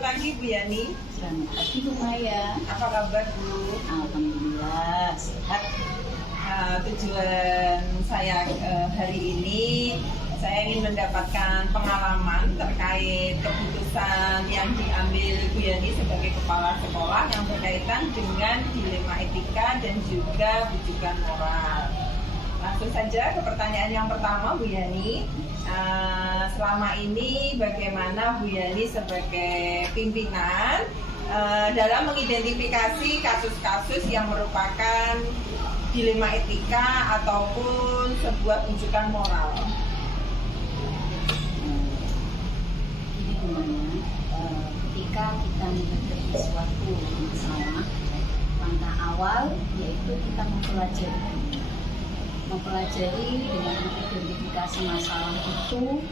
Selamat pagi Bu Yani. Selamat pagi Bu Maya. Apa kabar Bu? Alhamdulillah sehat. Tujuan saya hari ini, saya ingin mendapatkan pengalaman terkait keputusan yang diambil Bu Yani sebagai kepala sekolah yang berkaitan dengan dilema etika dan juga bujukan moral. Langsung saja ke pertanyaan yang pertama Bu Yani. Selama ini bagaimana Bu Yani sebagai pimpinan dalam mengidentifikasi kasus-kasus yang merupakan dilema etika ataupun sebuah bujukan moral? Ketika kita menghadapi suatu masalah, langkah awal yaitu kita mempelajari dengan mengidentifikasi masalah itu.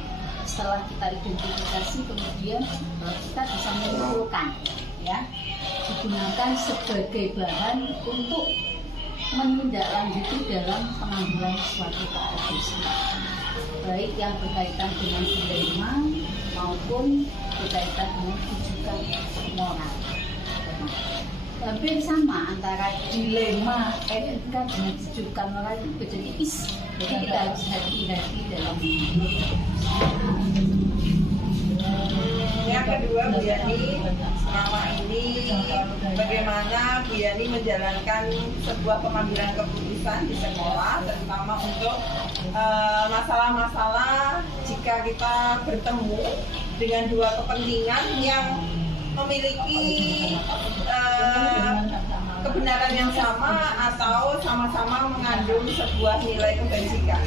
Setelah kita identifikasi, kemudian kita bisa menyimpulkan, ya, digunakan sebagai bahan untuk menindaklanjuti dalam pengambilan suatu keputusan, baik yang berkaitan dengan dilema maupun berkaitan dengan bujukan moral. Hampir sama antara dilema etika dengan bujukan moral itu beda tipis. Jadi kita harus hati-hati dalam Yang kedua Bu Yani, selama ini bagaimana Bu Yani menjalankan sebuah pengambilan keputusan di sekolah, terutama untuk masalah-masalah jika kita bertemu dengan dua kepentingan yang memiliki kebenaran yang sama atau sama-sama mengandung sebuah nilai kebajikan.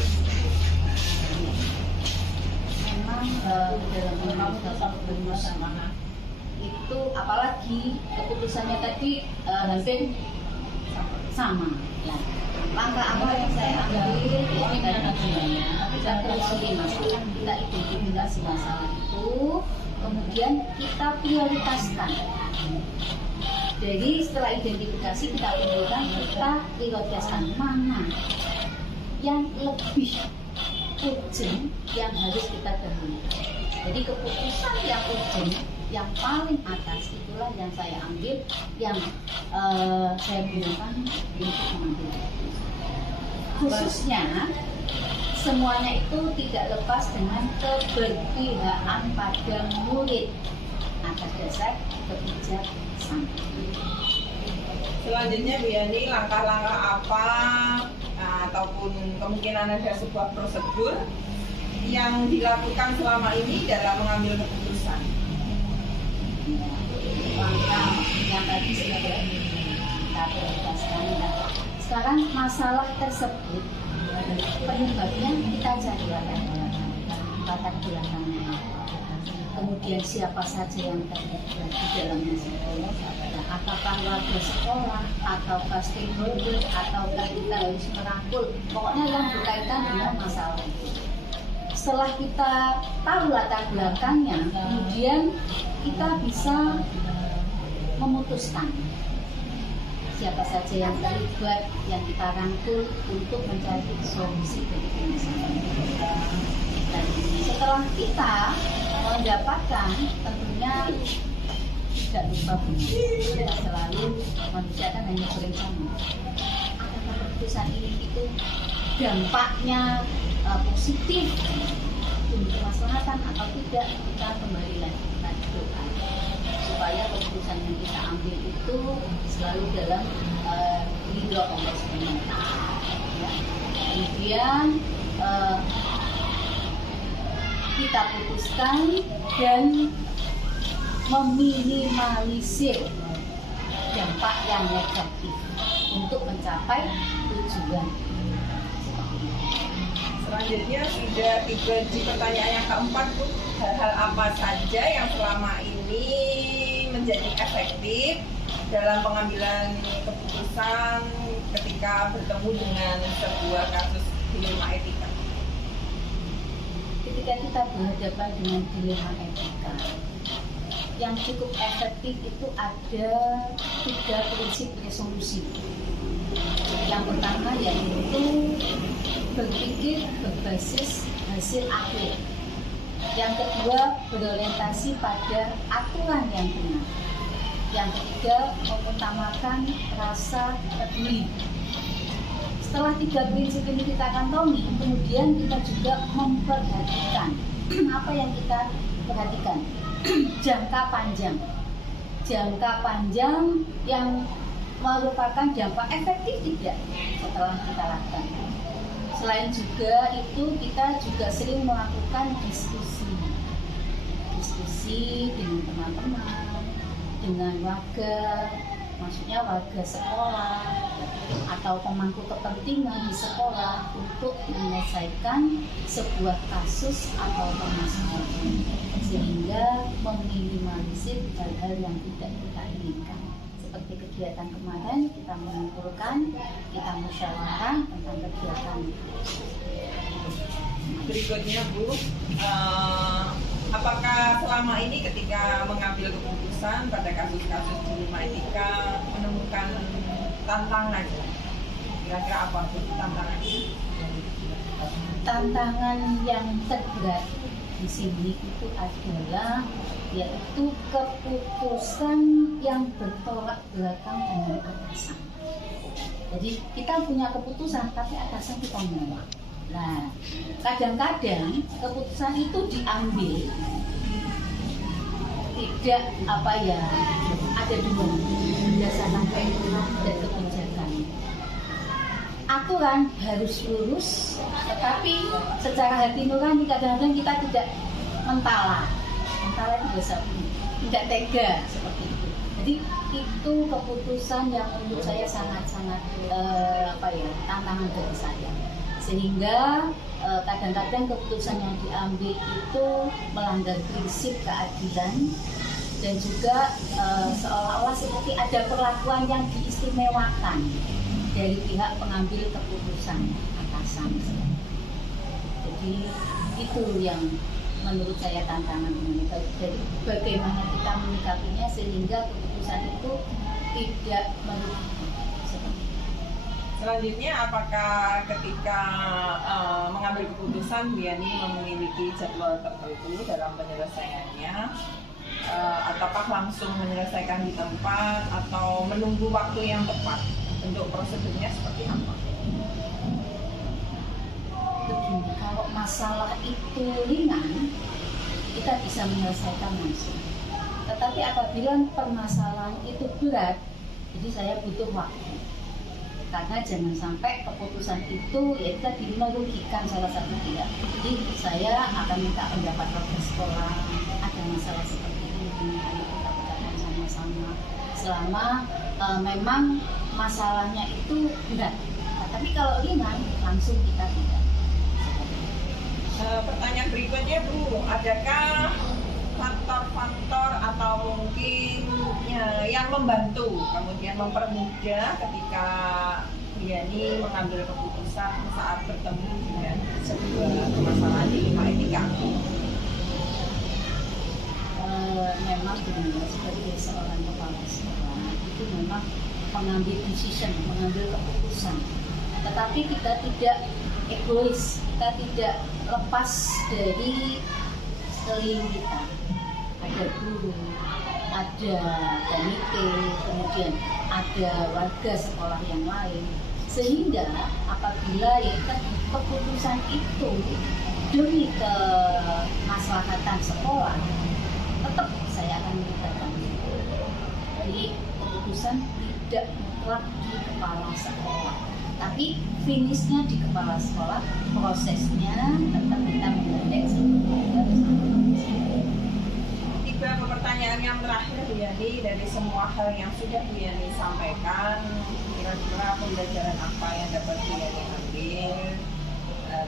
Memang dalam mengambil keputusan itu, apalagi keputusannya tadi hampir sama. Nah, langkah awal yang saya ambil ini adalah kita telusuri masalah, kita identifikasi masalah itu, kemudian kita prioritaskan. Jadi setelah identifikasi kita kumpulkan, kita prioritaskan mana yang lebih urgent yang harus kita dahului. Jadi keputusan yang urgent, yang paling atas itulah yang saya ambil, yang saya gunakan untuk mengambil. Khususnya semuanya itu tidak lepas dengan keberpihakan pada murid atas dasar kebijaksanaan. Selanjutnya Bu Yani, langkah-langkah apa ataupun kemungkinan ada sebuah prosedur yang dilakukan selama ini dalam mengambil keputusan? Langkah yang tadi sudah kita prioritaskan. Sekarang masalah tersebut penyebabnya kita cari latar belakangnya apa, kemudian siapa saja yang terlibat di dalamnya sekolah, apakah warga sekolah ataukah stakeholder ataukah kita harus merangkul, pokoknya yang berkaitan dengan masalah itu. Setelah kita tahu latar belakangnya, kemudian kita bisa memutuskan siapa saja yang terlibat, yang kita rangkul untuk mencari solusi dari masalah. Dan setelah kita mendapatkan, tentunya tidak lupa kita selalu manusia kan hanya berencana. Apakah keputusan ini itu dampaknya positif untuk kemaslahatan atau tidak, kita kembali lagi kita doa supaya keputusan yang kita ambil itu selalu dalam ridho Allah SWT. Kemudian kita putuskan dan meminimalisir dampak yang negatif untuk mencapai tujuan. Selanjutnya sudah tiba di pertanyaan yang keempat Bu, hal-hal apa saja yang selama ini menjadi efektif dalam pengambilan keputusan ketika bertemu dengan sebuah kasus dilema etika? Ketika kita berhadapan dengan dilema etika, yang cukup efektif itu ada 3 prinsip resolusi. Yang pertama yaitu berpikir berbasis hasil akhir. Yang kedua, berorientasi pada aturan yang benar. Yang ketiga, mengutamakan rasa peduli. Setelah 3 prinsip ini kita kantongi, kemudian kita juga memperhatikan apa yang kita perhatikan. Jangka panjang. Jangka panjang yang merupakan dampak efektif tidak setelah kita lakukan. Selain juga itu, kita juga sering melakukan diskusi dengan teman-teman, dengan warga, maksudnya warga sekolah atau pemangku kepentingan di sekolah untuk menyelesaikan sebuah kasus atau permasalahan, sehingga meminimalisir hal-hal yang tidak kita inginkan. Seperti kegiatan kemarin, kita mengumpulkan, kita musyawarah tentang kegiatan. Berikutnya Bu, apakah selama ini ketika mengambil keputusan pada kasus-kasus di rumah etika menemukan tantangan? Kira-kira apa tuh tantangannya? Tantangan yang terberat di sini itu adalah yaitu keputusan yang bertolak belakang dengan atasan. Jadi kita punya keputusan tapi atasan kita menolak. Nah, kadang-kadang keputusan itu diambil tidak ada dua berdasarkan peraturan dan kebijakan. Aturan harus lurus, tetapi secara hati nurani kadang-kadang kita tidak mentala itu bahasa tidak tega seperti itu. Jadi itu keputusan yang menurut saya sangat-sangat tantangan bagi saya. Sehingga kadang-kadang keputusan yang diambil itu melanggar prinsip keadilan dan juga seolah-olah seperti ada perlakuan yang diistimewakan dari pihak pengambil keputusan atasan. Jadi itu yang menurut saya tantangan ini. Jadi bagaimana kita menyikapinya sehingga keputusan itu tidak merugikan. Selanjutnya, apakah ketika mengambil keputusan Bu Yani memiliki jadwal tertentu dalam penyelesaiannya, ataukah langsung menyelesaikan di tempat atau menunggu waktu yang tepat? Untuk prosedurnya seperti apa? Begini, kalau masalah itu ringan, kita bisa menyelesaikan langsung. Tetapi apabila permasalahan itu berat, jadi saya butuh waktu. Karena jangan sampai keputusan itu ya tadi merugikan salah satu pihak. Jadi saya akan minta pendapat warga sekolah, ada masalah seperti ini, ayo kita bicarakan sama-sama. Selama memang masalahnya itu berat. Nah, tapi kalau ringan langsung kita tidak. Pertanyaan berikutnya Bu, adakah faktor-faktor atau mungkin yang membantu kemudian mempermudah ketika Bu Yani mengambil keputusan saat bertemu dengan sebuah permasalahan di rumah etika? Memang benar sebagai seorang kepala sekolah itu memang mengambil decision, mengambil keputusan. Tetapi kita tidak egois, kita tidak lepas dari sekeliling kita. Ada guru, ada komite, kemudian ada warga sekolah yang lain. Sehingga apabila keputusan itu demi kemaslahatan sekolah, tetap saya akan melibatkan. Jadi keputusan tidak mutlak di kepala sekolah, tapi finishnya di kepala sekolah, prosesnya tetap kita menggandeng Tiba ke pertanyaan yang terakhir Bu Yani, dari semua hal yang sudah Bu Yani sampaikan, kira-kira pembelajaran apa yang dapat Bu Yani ambil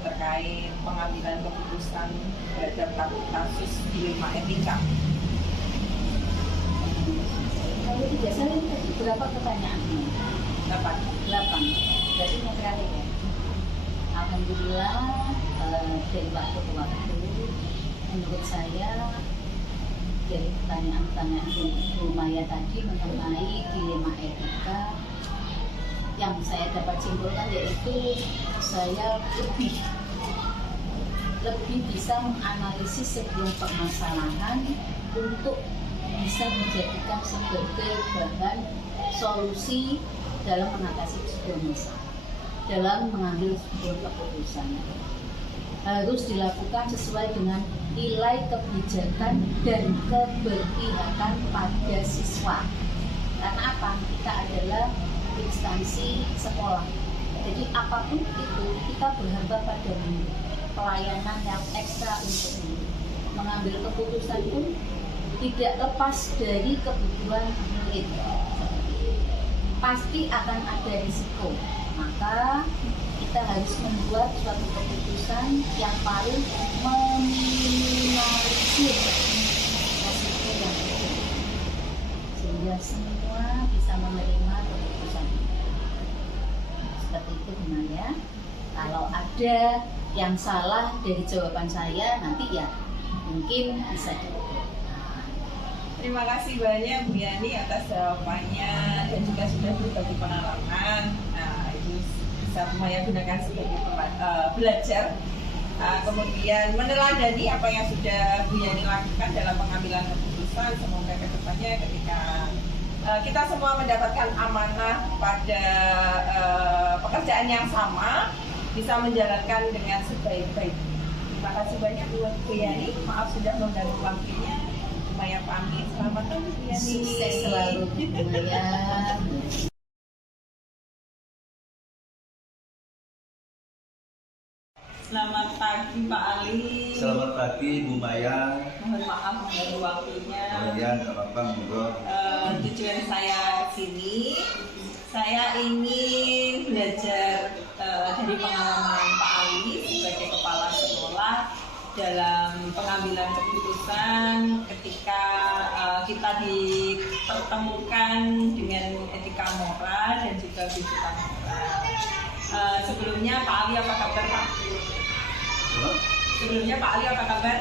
terkait pengambilan keputusan terhadap kasus dilema etika? Kalau tidak salah tadi berapa pertanyaan? 8. Berarti yang terakhir ya. Alhamdulillah dari waktu ke waktu menurut saya dari pertanyaan-pertanyaan Bu Maya tadi mengenai dilema etika, yang saya dapat simpulkan yaitu saya lebih lebih bisa menganalisis sebuah permasalahan untuk bisa menjadikan sebagai bahan solusi dalam mengatasi sebuah masalah, dalam mengambil sebuah keputusan. Harus dilakukan sesuai dengan nilai kebijakan dan keberpihakan pada siswa. Karena apa? Kita adalah instansi sekolah. Jadi apapun itu kita berharap pada murid. Pelayanan yang ekstra untuk murid. Mengambil keputusan pun tidak lepas dari kebutuhan murid. Pasti akan ada risiko. Maka kita harus membuat suatu keputusan yang paling meminimalisir risiko yang ada, sehingga semua bisa menerima keputusan seperti itu, benar ya. Kalau ada yang salah dari jawaban saya, nanti ya mungkin bisa diubah. Terima kasih banyak Bu Yani atas jawabannya dan juga sudah berbagi pengalaman. Nah, itu bisa Maya gunakan sebagai belajar. Kemudian meneladani apa yang sudah Bu Yani lakukan dalam pengambilan keputusan. Semoga kedepannya ketika kita semua mendapatkan amanah pada pekerjaan yang sama, bisa menjalankan dengan sebaik-baiknya. Terima kasih banyak buat Bu Yani. Maaf sudah mengganggu waktunya. Maya pamit. Selamat pagi Bu Yani. Sukses selalu Bu Maya. Selamat pagi Pak Ali. Selamat pagi Bu Maya. Mohon maaf mengganggu waktunya. Ya, nggak apa-apa, monggo. Tujuan saya ke sini, saya ingin belajar dari pengalaman Pak Ali sebagai kepala sekolah dalam pengambilan keputusan ketika kita dipertemukan dengan etika moral dan juga kebijakan moral. Sebelumnya Pak Ali apa kabar Pak? Sebelumnya Pak Ali apa kabar?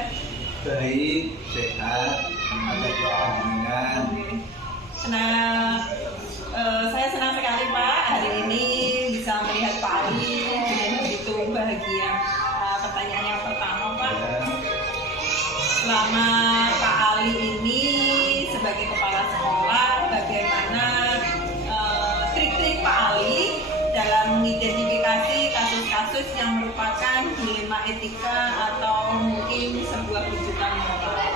Baik, sehat, ada keamanan. Nah, saya senang sekali Pak hari ini bisa melihat Pak Ali dengan begitu bahagia. Pertanyaan yang pertama Pak, selama Pak Ali ini sebagai kepala sekolah, bagaimana trik-trik Pak Ali dalam mengidentifikasi kasus-kasus yang merupakan dilema etika atau mungkin sebuah rujukan moral?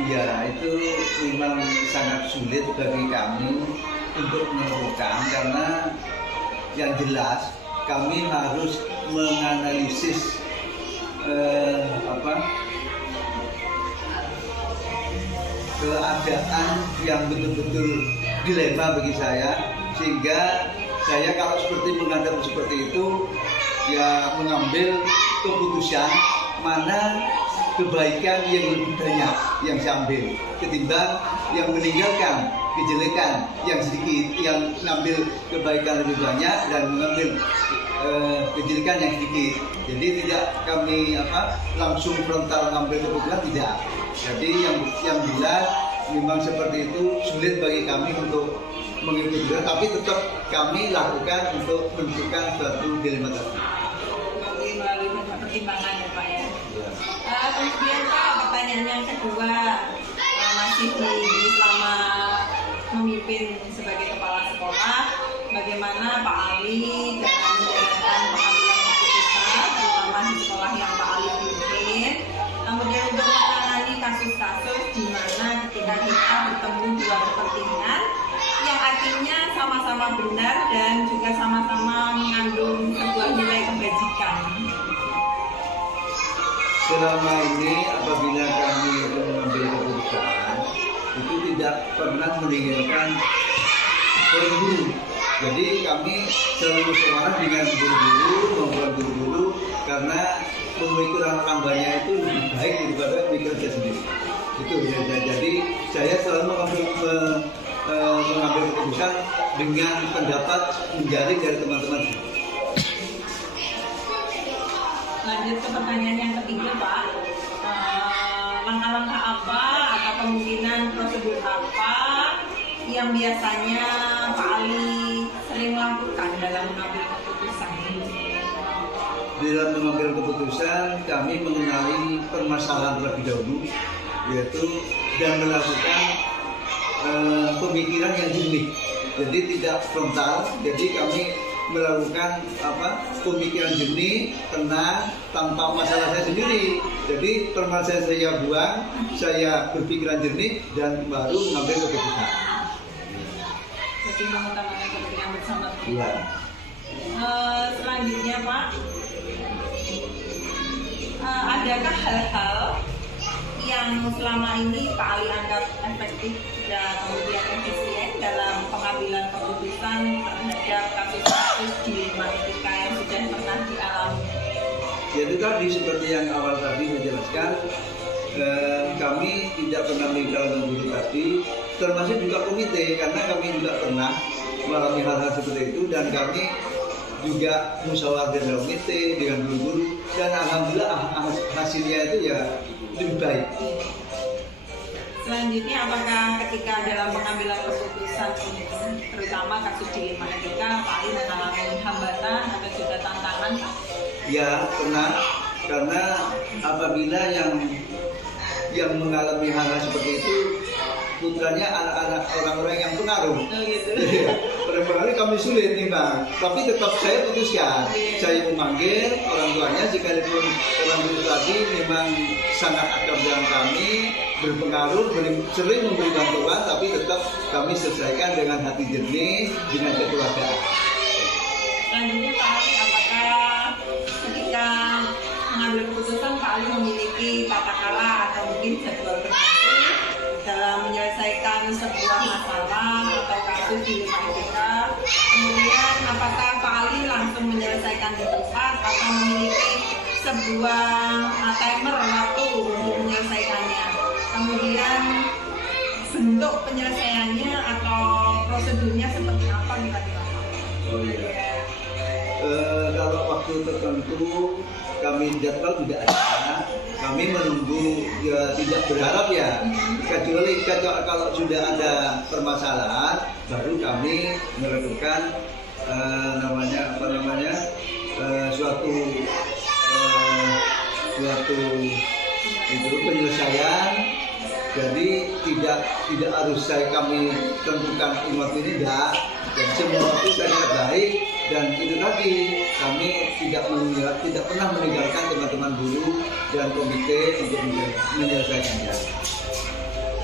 Iya, itu memang sangat sulit bagi kami untuk menentukan karena yang jelas kami harus menganalisis keadaan yang betul-betul dilema bagi saya, sehingga saya kalau seperti menghadapi seperti itu ya mengambil keputusan mana kebaikan yang lebih banyak yang saya ambil ketimbang yang meninggalkan kejelekan yang sedikit, yang mengambil kebaikan lebih banyak dan mengambil kejelekan yang sedikit. Jadi tidak kami langsung frontal mengambil keputusan, tidak. Jadi yang jelas memang seperti itu sulit bagi kami untuk mengikuti, tapi tetap kami lakukan untuk menentukan suatu dilema tadi. Melalui pertimbangan ya Pak ya. Kemudian Pak, pertanyaan yang kedua, masih selama memimpin sebagai kepala sekolah, bagaimana Pak Ali dalam menjalankan pengambilan keputusan, terutama di sekolah yang Pak Ali pimpin, kemudian untuk menangani kasus-kasus di mana ketika kita bertemu dua kepentingan yang artinya sama-sama benar dan juga sama-sama mengandung sebuah nilai kebajikan. Selama ini apabila kami mengambil keputusan itu tidak pernah meninggalkan guru. Jadi kami selalu musyawarah dengan guru-guru, membuat guru-guru karena pemikiran tambahnya itu lebih baik daripada pemikiran saya sendiri. Itu ya. Jadi saya selalu mengambil keputusan dengan pendapat menjaring dari teman-teman. Lanjut ke pertanyaan yang ketiga Pak, langkah-langkah apa atau kemungkinan prosedur apa yang biasanya Pak Ali sering lakukan dalam mengambil keputusan? Di dalam mengambil keputusan kami mengenali permasalahan terlebih dahulu, yaitu dan melakukan pemikiran yang jernih. Jadi tidak frontal. Jadi kami melakukan pemikiran jernih, tenang, tanpa masalah saya sendiri. Jadi permasalahan saya buang, saya berpikiran jernih dan baru mengambil keputusan. Jadi mengutamakan kepentingan bersama. Iya. Selanjutnya Pak, adakah hal-hal yang selama ini Pak Ali anggap efektif dan kemudian efisien dalam pengambilan keputusan terhadap kasus-kasus dilema etika yang sudah pernah dialami? Jadi tadi seperti yang awal tadi saya jelaskan, kami tidak pernah meninggal guru tadi, termasuk juga komite, karena kami juga pernah mengalami hal-hal seperti itu dan kami juga musyawarah dengan komite, dengan guru-guru, dan alhamdulillah hasilnya itu ya lebih baik. Selanjutnya, apakah ketika dalam pengambilan keputusan terutama kasus dilema etika Pak Ali mengalami hambatan atau juga tantangan? Ya pernah, karena apabila yang mengalami hal-hal seperti itu putranya anak-anak orang-orang yang pengaruh. Gitu. Barangkali kami sulit nih Bang, tapi tetap saya putuskan. Saya memanggil orang tuanya, sekalipun orang tua tadi memang sangat akrab dengan kami, berpengaruh, sering memberi bantuan, tapi tetap kami selesaikan dengan hati jernih, dengan kekeluargaan. Selanjutnya Pak Ali, apakah ketika mengambil keputusan Pak Ali memiliki tata cara atau mungkin jadwal tertentu dalam menyelesaikan sebuah masalah atau kasus dilema etika? Kemudian apakah Pak Ali langsung menyelesaikan di tempat atau memiliki sebuah timer waktu untuk menyelesaikannya? Kemudian bentuk penyelesaiannya atau prosedurnya seperti apa kira-kira? Oh iya. Kalau waktu tertentu kami jadwal tidak ada, kami menunggu, ya tidak berharap ya, kecuali kalau sudah ada permasalahan baru kami melakukan suatu penyelesaian. Jadi tidak harus kami tentukan waktu ini enggak, dan semua waktu saya baik. Dan itu tadi kami tidak pernah meninggalkan teman-teman guru dan komite untuk menyelesaikannya.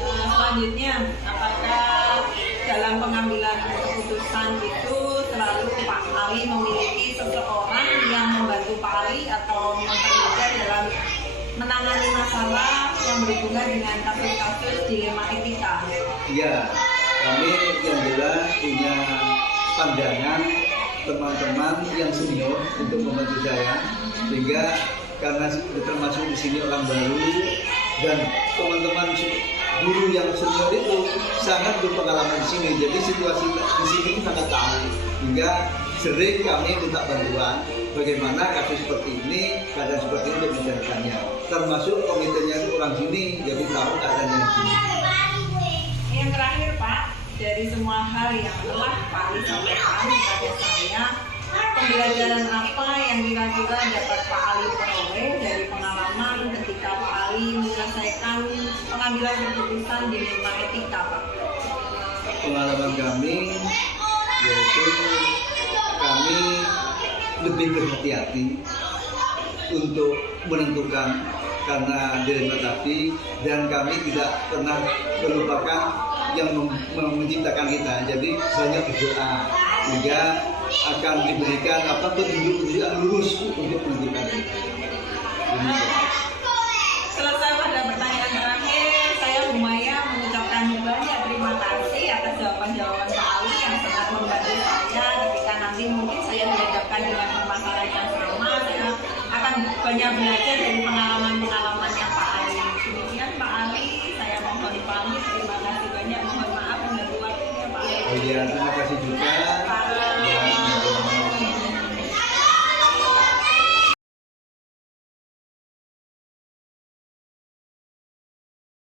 Selanjutnya, apakah dalam pengambilan keputusan itu selalu Pak Ali memiliki seseorang yang membantu Pak Ali atau mempermudah dalam menangani masalah yang berhubungan dengan kasus-kasus dilema etika? Iya, kami yang jelas punya pandangan teman-teman yang senior untuk membantu saya, sehingga karena termasuk di sini orang baru dan teman-teman guru yang senior itu sangat berpengalaman di sini, jadi situasi di sini sangat tahu, hingga sering kami minta bantuan bagaimana kasus seperti ini, keadaan seperti ini untuk menyelesaikannya. Termasuk komitenya itu orang sini, jadi tahu keadaan yang sini. Yang terakhir Pak, dari semua hal yang telah Pak Ali sampaikan kepada saya, pembelajaran apa yang kira-kira dapat Pak Ali peroleh dari pengalaman ketika Pak Ali menyelesaikan pengambilan keputusan dilema etika Pak? Pengalaman kami yaitu kami lebih berhati-hati untuk menentukan karena dilema tadi, dan kami tidak pernah melupakan yang menciptakan kita. Jadi banyak berdoa sehingga akan diberikan petunjuk yang lurus untuk menentukan kita. Selesai pada pertanyaan terakhir, saya Humaya mengucapkan banyak terima kasih atas jawaban-jawaban Pak Ali yang sangat membantu saya ketika nanti mungkin saya dihadapkan dengan permasalahan yang sama. Saya akan banyak belajar dari pengalaman-pengalamannya Pak Ali. Demikian Pak Ali, saya mohon pamit. Terima kasih banyak. Mohon maaf mengganggu waktunya Pak Ali. Oh iya, terima kasih juga